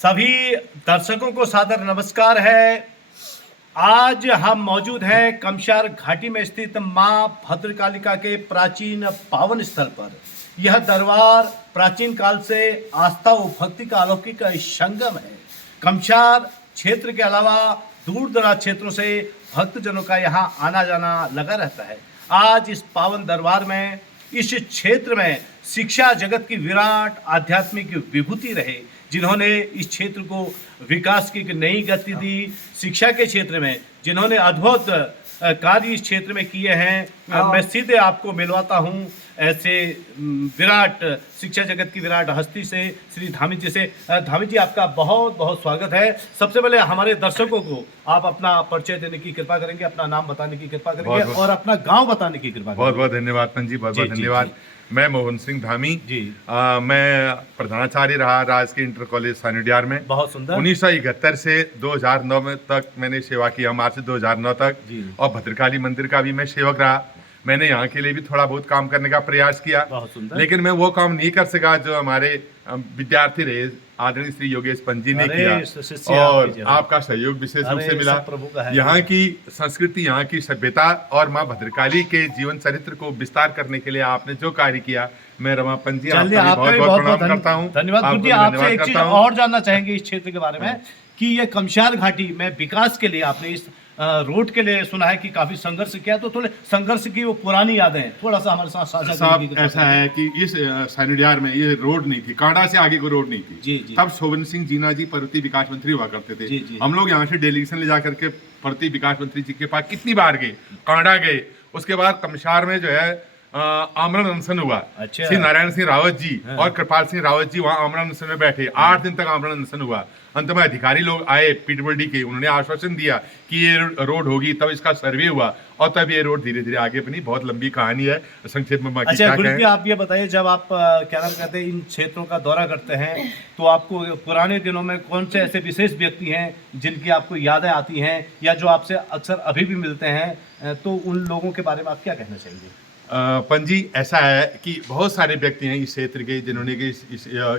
सभी दर्शकों को सादर नमस्कार है। आज हम मौजूद हैं कमशार घाटी में स्थित मां भद्रकालिका के प्राचीन पावन स्थल पर। यह दरबार प्राचीन काल से आस्था व भक्ति का अलौकिक संगम है। कमशार क्षेत्र के अलावा दूर दराज क्षेत्रों से भक्तजनों का यहाँ आना जाना लगा रहता है। आज इस पावन दरबार में, इस क्षेत्र में शिक्षा जगत की विराट आध्यात्मिक विभूति रहे, जिन्होंने इस क्षेत्र को विकास की एक नई गति दी। शिक्षा के क्षेत्र में जिन्होंने अद्भुत कार्य इस क्षेत्र में किए हैं। मैं सीधे आपको मिलवाता हूं ऐसे विराट शिक्षा जगत की विराट हस्ती से, श्री धामी जी से। धामी जी, आपका बहुत बहुत स्वागत है। सबसे पहले हमारे दर्शकों को आप अपना परिचय देने की कृपा करेंगे, अपना नाम बताने की कृपा करेंगे और अपना गांव बताने की कृपा करेंगे। बहुत बहुत धन्यवाद पंजी, बहुत बहुत धन्यवाद। मैं मोहन सिंह धामी जी। मैं प्रधानाचार्य रहा राजकीय इंटर कॉलेज सानिडियार में। बहुत सुंदर। 1971 से 2009 में तक मैंने सेवा किया, मार्च 2009 तक जी। और भद्रकाली मंदिर का भी मैं सेवक रहा। मैंने यहाँ के लिए भी थोड़ा बहुत काम करने का प्रयास किया, लेकिन मैं वो काम नहीं कर सका जो हमारे विद्यार्थी रहे आदरणीय श्री योगेश पंजी ने किया, और आपका सहयोग विशेष रूप से मिला। यहाँ की संस्कृति, यहाँ की सभ्यता और माँ भद्रकाली के जीवन चरित्र को विस्तार करने के लिए आपने जो कार्य किया, मैं रमा पंजी आपका बहुत बहुत प्रणाम करता हूँ। धन्यवाद। आपसे एक चीज और जानना चाहेंगे इस क्षेत्र के बारे में कि ये कमशार घाटी में विकास के लिए आपने इस रोड के लिए सुना है कि काफी संघर्ष किया, तो थोड़े संघर्ष की वो पुरानी यादें थोड़ा सा हमारे साथ साझा कीजिए। ऐसा है कि इस सानिडियार में ये रोड नहीं थी, कांडा से आगे को रोड नहीं थी जी। तब शोभन सिंह जीना जी पर्वतीय विकास मंत्री हुआ करते थे जी। हम लोग यहाँ से डेलीगेशन ले जा करके पर्वतीय विकास मंत्री जी के पास कितनी बार गए, कांडा गए। उसके बाद कमशार में जो है आमरण अनशन हुआ। अच्छा। श्री नारायण सिंह रावत जी और कृपाल सिंह रावत जी वहाँ आमरण अनशन में बैठे, 8 दिन तक आमरण अनशन हुआ। अंत में अधिकारी लोग आए पीडब्ल्यूडी के, उन्होंने आश्वासन दिया कि ये रोड होगी, तब इसका सर्वे हुआ और तब ये रोड धीरे धीरे आगे बनी। बहुत लंबी कहानी है, संक्षेप में बाकी अच्छा गुरुजी, आप ये बताइए, जब आप क्या नाम कहते हैं इन क्षेत्रों का दौरा करते हैं, तो आपको पुराने दिनों में कौन से ऐसे विशेष व्यक्ति हैं जिनकी आपको यादें आती हैं या जो आपसे अक्सर अभी भी मिलते हैं, तो उन लोगों के बारे में आप क्या कहना चाहेंगे? पंजी, ऐसा है कि बहुत सारे व्यक्ति हैं इस क्षेत्र के जिन्होंने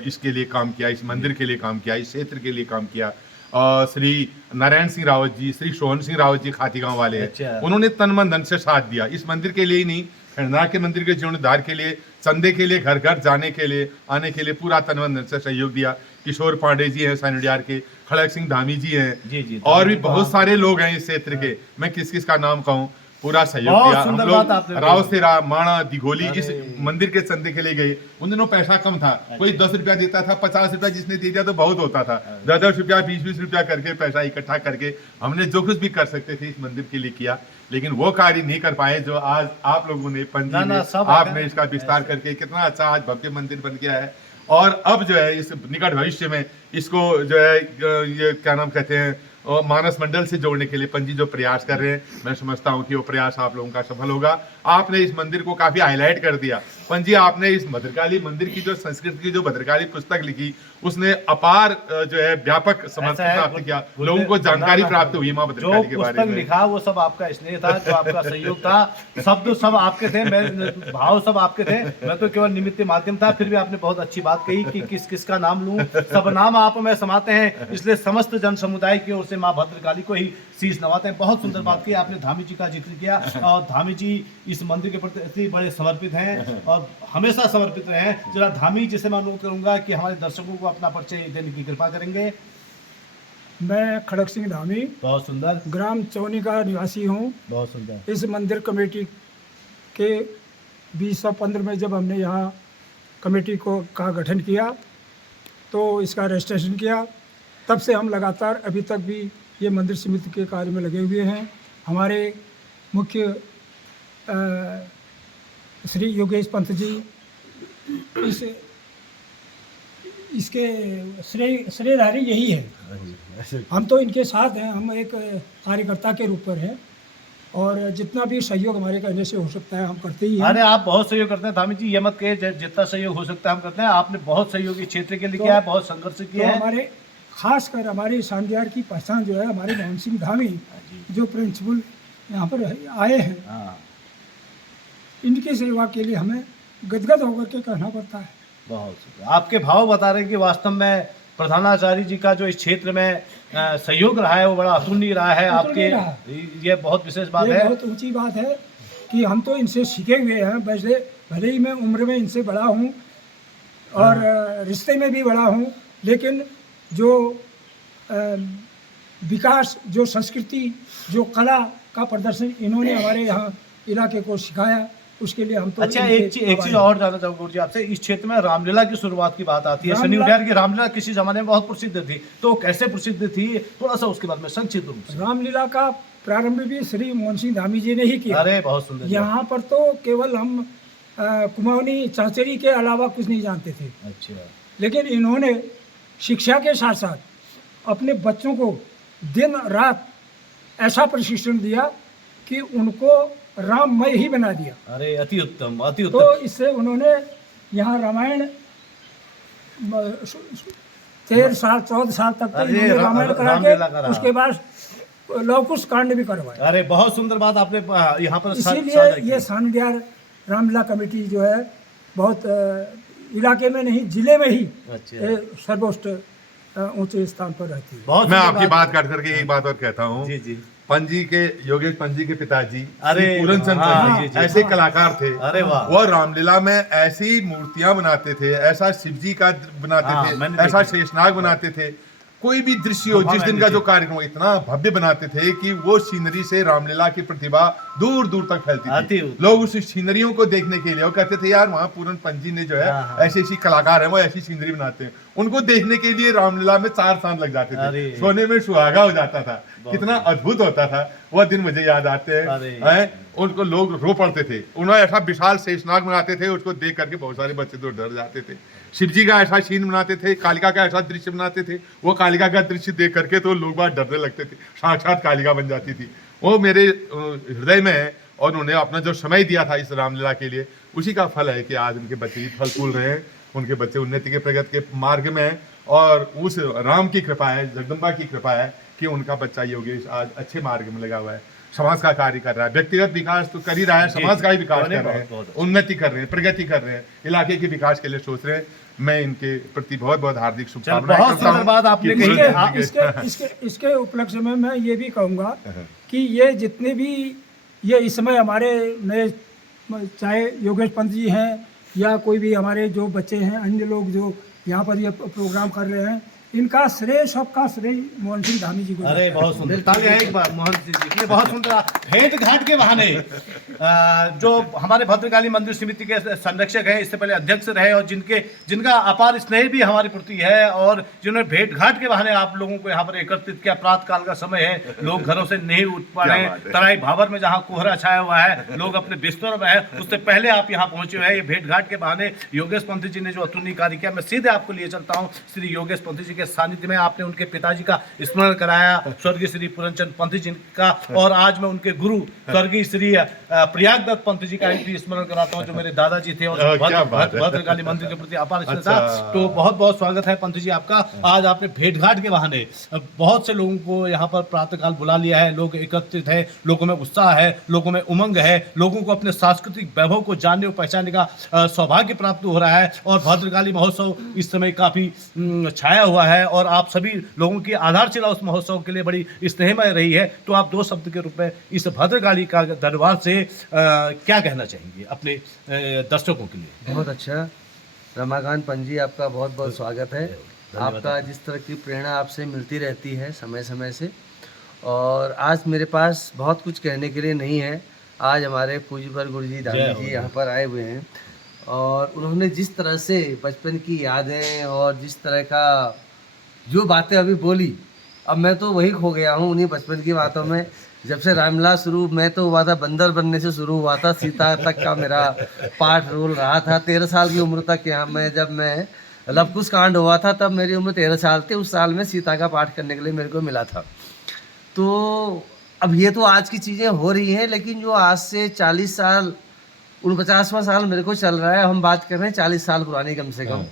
इसके लिए काम किया, इस मंदिर के लिए काम किया, इस क्षेत्र के लिए काम किया। श्री नारायण सिंह रावत जी, श्री शोभन सिंह रावत जी खाती गांव वाले हैं। अच्छा। उन्होंने तन मन धन से साथ दिया इस मंदिर के लिए ही नहीं, खंडनाथ के मंदिर के जीर्णोद्धार के लिए, चंदे के लिए, घर घर जाने के लिए, आने के लिए पूरा तन मन धन से सहयोग दिया। किशोर पांडे जी हैं सानिडियार के, खड़क सिंह धामी जी हैं जी, और भी बहुत सारे लोग हैं इस क्षेत्र के। मैं किस किस का नाम कहूँ, पूरा सहयोग दिया। हम लोग राव से माणा दिघोली इस मंदिर के चंदे के लिए गए। उन दिनों पैसा कम था, कोई 10 रुपया देता था, 50 रुपया जिसने दे दिया तो बहुत होता था। 10 रुपया 20 रुपया करके पैसा इकट्ठा करके हमने जो कुछ भी कर सकते थे इस मंदिर के लिए किया, लेकिन वो कार्य नहीं कर पाए जो आज आप लोगों ने पंजी ने आपने इसका विस्तार करके कितना अच्छा आज भव्य मंदिर बन गया है। और अब जो है इस निकट भविष्य में इसको जो है ये क्या नाम कहते हैं और मानस मंडल से जोड़ने के लिए पंजी जो प्रयास कर रहे हैं, मैं समझता हूं कि वो प्रयास आप लोगों का सफल होगा। आपने इस मंदिर को काफी हाईलाइट कर दिया पंजी। आपने इस भद्रकाली मंदिर की जो संस्कृति की जो भद्रकाली पुस्तक लिखी, उसने अपार जो है व्यापक समर्थन प्राप्त किया, लोगों को जानकारी प्राप्त हुई मां भद्रकाली के बारे में। लिखा वो सब आपका स्नेह था, जो आपका सहयोग था, शब्द सब आपके थे, भाव सब आपके थे, मैं तो केवल निमित्त माध्यम था। फिर भी आपने बहुत अच्छी बात कही कि किस किस का नाम लूं, सब नाम आप में समाते हैं, इसलिए समस्त जन समुदाय की ओर से मां भद्रकाली को ही शीश नवाते हैं। बहुत सुंदर बात की आपने, धामी जी का जिक्र किया, और धामी जी इस मंदिर के प्रति बड़े समर्पित हैं और हमेशा समर्पित रहे हैं। जरा धामी जी से मैं अनुरोध करूंगा कि हमारे दर्शकों को अपना परिचय देने की कृपा करेंगे। मैं खड़क सिंह धामी, बहुत सुंदर, ग्राम चौनी का निवासी हूँ। बहुत सुंदर। इस मंदिर कमेटी के 2015 में जब हमने यहाँ कमेटी का गठन किया तो इसका रजिस्ट्रेशन किया, तब से हम लगातार अभी तक भी ये मंदिर समिति के कार्य में लगे हुए हैं। हमारे मुख्य श्री योगेश पंत जी इसके श्रेयधारी यही है। हम तो इनके साथ हैं, हम एक कार्यकर्ता के रूप पर हैं और जितना भी सहयोग हमारे कहने से हो सकता है हम करते ही हैं। अरे आप बहुत सहयोग करते हैं धामी जी, ये मत कहिए, जितना सहयोग हो सकता है हम करते हैं। आपने बहुत सहयोग इस क्षेत्र के लिए किया है, बहुत संघर्ष किया है। हमारे खासकर हमारे सानिडियार की पहचान जो है हमारे मोहन सिंह धामी जो प्रिंसिपल यहाँ पर आए हैं, इनकी सेवा के लिए हमें गदगद होकर के कहना पड़ता है। बहुत आपके भाव बता रहे हैं कि वास्तव में प्रधानाचार्य जी का जो इस क्षेत्र में सहयोग रहा है वो बड़ा अतुलनीय रहा है अतुलनीय आपके। रहा। ये बहुत विशेष बात ये है। बहुत ऊंची बात है कि हम तो इनसे सीखे हुए हैं। वैसे भले ही मैं उम्र में इनसे बड़ा हूँ और रिश्ते में भी बड़ा हूँ, लेकिन जो विकास, जो संस्कृति, जो कला का प्रदर्शन इन्होंने हमारे यहाँ इलाके को सिखाया, उसके लिए हम तो अच्छा, इनके एक चीज आभारी और जानना चाहूंगा गुरु जी आपसे। इस क्षेत्र में रामलीला की शुरुआत की बात आती है। शनि रामलीला- उड़ियार की रामलीला किसी जमाने में बहुत प्रसिद्ध थी, तो कैसे प्रसिद्ध थी, थोड़ा सा उसके बारे में संक्षिप्त रूप हैं। से। रामलीला का प्रारंभ भी श्री मोहन सिंह धामी जी ने ही किया। अरे बहुत सुंदर जी। यहाँ पर तो केवल हम कुमाऊनी चाचरी के अलावा कुछ नहीं जानते थे, अच्छा, लेकिन इन्होंने शिक्षा के साथ साथ अपने बच्चों को दिन रात ऐसा प्रशिक्षण दिया कि उनको राममय ही बना दिया। अरे अति उत्तम, अति तो उत्तम। इससे उन्होंने यहाँ रामायण 13 साल 14 साल तक तो अरे इन्होंने रामायण करा रामलीला करा। के उसके बाद लवकुश कांड भी करवाया। अरे बहुत सुंदर बात आपने यहाँ पर इसीलिए साझा की। ये सानडियार रामलीला कमेटी जो है बहुत इलाके में नहीं, जिले में ही अच्छा, ये सर्वोच्च ऊंचे स्थान पर रहती है। बहुत मैं सुंदर आपकी बात काट करके एक बात और कहता हूँ। जी जी। पंजी के योगेश पंजी के पिताजी अरे, श्री पूरनचंद हाँ, पंजी जी, जी, ऐसे हाँ। कलाकार थे। अरे वाह। वो रामलीला में ऐसी मूर्तियां बनाते थे, ऐसा शिवजी का बनाते हाँ, थे, मैंने ऐसा देखी। शेषनाग बनाते थे। कोई भी दृश्य हो, हाँ, जिस दिन मैंने का जो देखी। कार्यक्रम हो, इतना भव्य बनाते थे कि वो सीनरी से रामलीला की प्रतिभा दूर दूर तक फैलती अति थी। उत्तम। लोग उस सीनरियों को देखने के लिए वो कहते थे यार वहाँ पूरन पंजी ने जो है हाँ, हाँ। ऐसी ऐसी कलाकार है, वो ऐसी सीनरी बनाते हैं। उनको देखने के लिए रामलीला में 4 साल लग जाते अरे। थे, सोने में सुहागा हो जाता था। बहुत कितना अद्भुत होता था वह दिन, मुझे याद आते अरे। हैं। उनको लोग रो पड़ते थे। उन्होंने ऐसा विशाल शेषनाग बनाते थे, उसको देख करके बहुत सारे बच्चे तो डर जाते थे। शिव जी का ऐसा सीन बनाते थे, कालिका का ऐसा दृश्य बनाते थे, वो कालिका का दृश्य देख करके तो लोग बात डरने लगते थे, साक्षात कालिका बन जाती थी। वो मेरे हृदय में है और उन्होंने अपना जो समय दिया था इस रामलीला के लिए, उसी का फल है कि आज उनके बच्चे भी फल फूल रहे हैं, उनके बच्चे उन्नति के प्रगति के मार्ग में हैं। और उस राम की कृपा है, जगदम्बा की कृपा है कि उनका बच्चा योगेश आज अच्छे मार्ग में लगा हुआ है, समाज का कार्य कर रहा है। व्यक्तिगत विकास तो कर ही रहा है, जी, समाज का ही विकास उन्होंने कर रहे बहुत हैं, अच्छा। उन्नति कर रहे हैं, प्रगति कर रहे हैं, इलाके के विकास के लिए सोच रहे हैं। मैं इनके प्रति बहुत बहुत हार्दिक शुभकामनाएं बहुत करता सुंदर हूं बात आपने कि कही पूरन है। चंद जी के- इसके उपलक्ष्य में मैं ये भी कहूँगा कि ये जितने भी ये इस समय हमारे नए, चाहे योगेश पंत जी हैं या कोई भी हमारे जो बच्चे हैं, अन्य लोग जो यहाँ पर ये प्रोग्राम कर रहे हैं, इनका श्रेय, सबका श्रेय मोहन सिंह धामी जी को। अरे बहुत सुंदर, तालियां एक बार मोहन सिंह जी के लिए। बहुत सुंदर भेंट घाट के बहाने जो हमारे भद्रकाली मंदिर समिति के संरक्षक हैं, इससे पहले अध्यक्ष रहे और जिनका अपार स्नेह भी हमारे प्रति है, और जिन्होंने भेंट घाट के बहाने आप लोगों को यहाँ पर एकत्रित किया। प्रातः काल का समय है, लोग घरों से नहीं उठ पा रहे हैं, तराई भावर में जहाँ कोहरा छाया हुआ है, लोग अपने बिस्तर में है, उससे पहले आप यहाँ पहुंचे हुए हैं। ये भेंट घाट के बहाने योगेश पंत जी ने जो अतुलनीय कार्य किया, मैं सीधे आपको लिए चलता हूँ श्री योगेश पंत जी के सानिध्य में। आपने उनके पिताजी का स्मरण कराया, स्वर्गीय श्री पूरनचंद पंत जी का, और आज मैं उनके गुरु स्वर्गीय श्री प्रयाग दत्त पंत जी का भी स्मरण कराता हूँ, जो मेरे दादाजी थे और क्या बात है। भद्रकाली मंदिर के प्रति अपार स्नेह था। अच्छा। तो बहुत बहुत स्वागत है पंत जी आपका। आज आपने भेंट घाट के बहाने बहुत से लोगों को यहाँ पर प्रातःकाल बुला लिया है, लोग एकत्रित है, लोगों में उत्साह है, लोगों में उमंग है, लोगों को अपने सांस्कृतिक वैभव को जानने और पहचानने का सौभाग्य प्राप्त हो रहा है, और भद्रकाली महोत्सव इस समय काफी छाया हुआ है, और आप सभी लोगों की आधारशिला उस महोत्सव के लिए बड़ी स्नेहमय रही है। तो आप 2 शब्द के रूप में इस भद्रकाली का दरबार से क्या कहना चाहेंगे अपने दर्शकों के लिए? बहुत अच्छा, रमाकांत पंजी, आपका बहुत बहुत स्वागत है। आपका जिस तरह की प्रेरणा आपसे मिलती रहती है समय समय से, और आज मेरे पास बहुत कुछ कहने के लिए नहीं है। आज हमारे पूज्यवर गुरु जी धामी जी यहाँ पर आए हुए हैं, और उन्होंने जिस तरह से बचपन की यादें और जिस तरह का जो बातें अभी बोली, अब मैं तो वही खो गया हूँ उन्हीं बचपन की बातों में। जब से रामलीला शुरू, मैं तो हुआ था बंदर बनने से शुरू हुआ था, सीता तक का मेरा पाठ रोल रहा था। 13 साल की उम्र तक यहाँ जब मैं लवकुश कांड हुआ था तब मेरी उम्र 13 साल थी। उस साल में सीता का पाठ करने के लिए मेरे को मिला था। तो अब ये तो आज की चीज़ें हो रही हैं, लेकिन जो आज से 40 साल, 49वां साल मेरे को चल रहा है, हम बात कर रहे हैं 40 साल पुरानी कम से कम,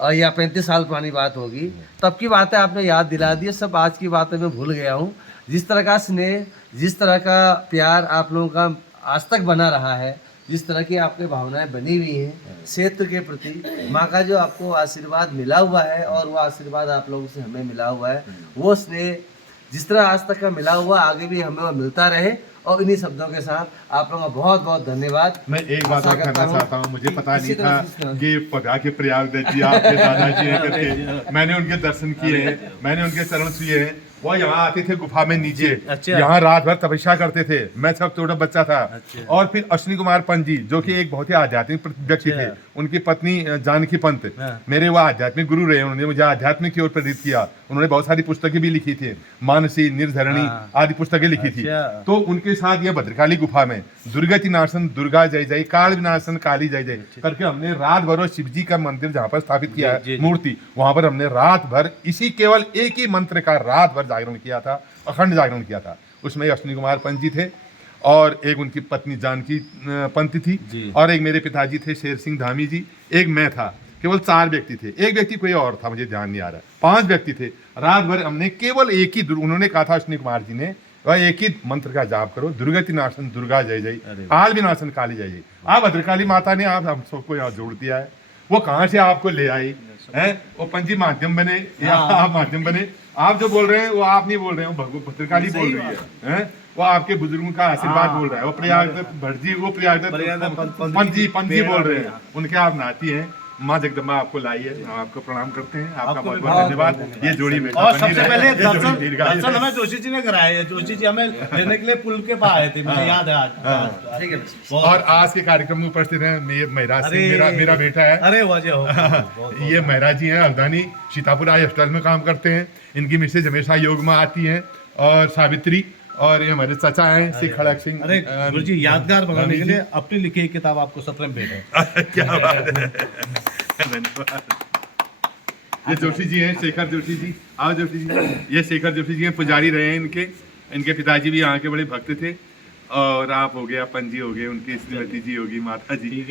या 35 साल पुरानी बात होगी। तब की बातें आपने याद दिला दी, सब आज की बातें मैं भूल गया हूँ। जिस तरह का स्नेह, जिस तरह का प्यार आप लोगों का आज तक बना रहा है, जिस तरह की आपकी भावनाएं बनी हुई हैं क्षेत्र के प्रति, माँ का जो आपको आशीर्वाद मिला हुआ है और वो आशीर्वाद आप लोगों से हमें मिला हुआ है, वो स्नेह जिस तरह आज तक का मिला हुआ आगे भी हमें वो मिलता रहे। और इन्हीं शब्दों के साथ आप लोगों का बहुत बहुत धन्यवाद। मैं एक बात और कहना चाहता हूँ, मुझे पता नहीं था कि पगा के प्रयागराज जी आपके दादाजी हैं करके। मैंने उनके दर्शन किए हैं, मैंने उनके चरण छुए हैं। वो यहाँ आते थे गुफा में नीचे, अच्छा। यहाँ रात भर तपस्या करते थे। मैं सब छोटा बच्चा था। अच्छा। और फिर अश्विनी कुमार पंत जी, जो कि एक बहुत ही आध्यात्मिक व्यक्ति थे, उनकी पत्नी जानकी पंत मेरे वो आध्यात्मिक गुरु रहे। उन्होंने मुझे आध्यात्मिक की ओर प्रेरित किया। उन्होंने बहुत सारी पुस्तकें भी लिखी थी, मानसी, निर्धरणी आदि पुस्तकें लिखी थी। तो उनके साथ ये भद्रकाली गुफा में दुर्गति नाशन दुर्गा जय जय, काल विनाशन काली जय जय करके हमने रात भर शिव जी का मंदिर जहाँ पर स्थापित किया है मूर्ति, वहां पर हमने रात भर इसी केवल एक ही मंत्र का रात भर जागरण किया था, अखंड जागरण किया था। उसमें अश्विनी कुमार पंत जी थे और एक उनकी पत्नी जानकी पंत थी और एक मेरे पिताजी थे शेर सिंह धामी जी, एक मैं था। केवल 4 व्यक्ति थे। एक व्यक्ति कोई और था, मुझे ध्यान नहीं आ रहा। 5 व्यक्ति थे। रात भर हमने केवल एक ही, उन्होंने कहा था अश्विनी कुमार जी ने, वह एक ही मंत्र का जाप करो, दुर्गति नाशन दुर्गा जय जय, काल विनाशन काली जय जय। आप भद्रकाली माता ने आप हम सबको यहाँ जोड़ दिया है। वो कहाँ से आपको ले आई है? वो पंजी माध्यम बने या आप माध्यम बने। आप जो बोल रहे हैं वो आप नहीं बोल रहे हैं, वो भद्रकाली बोल रही है। वो आपके बुजुर्गों का आशीर्वाद बोल रहा है। वो प्रयाग भटजी, वो प्रयाग पंजी बोल रहे हैं, उनके आप नाती हैं। माँ जगदम्बा आपको लाई है, हम आपको प्रणाम करते हैं। आपका बहुत बहुत धन्यवाद। ये जोड़ी में और सबसे पहले दर्शन हमें जोशी जी ने कराए हैं। जोशी जी हमें लेने के लिए पुल के पास आए थे, मुझे याद है आज। ठीक है। और आज के कार्यक्रम में उपस्थित हैं महराज सिंह, मेरा बेटा है। अरे वाह, ये महराज जी हैं, हल्द्वानी सीतापुर आई हॉस्पिटल में काम करते हैं। इनकी मिसेज हमेशा योग में आती हैं और सावित्री। और ये हमारे चाचा हैं श्री खड़क सिंह। अरे गुरु जी, यादगार बनाने के लिए अपनी लिखी किताब आपको सत्र में भेंट है। क्या बात है, धन्यवाद। ये जोशी जी हैं, शेखर जोशी जी। आओ जोशी जी। ये शेखर जोशी जी हैं, पुजारी रहे हैं इनके पिताजी भी यहाँ के बड़े भक्त थे। और आप हो गया, पंजी हो गए, उनकी श्रीमती जी होगी, माता जी।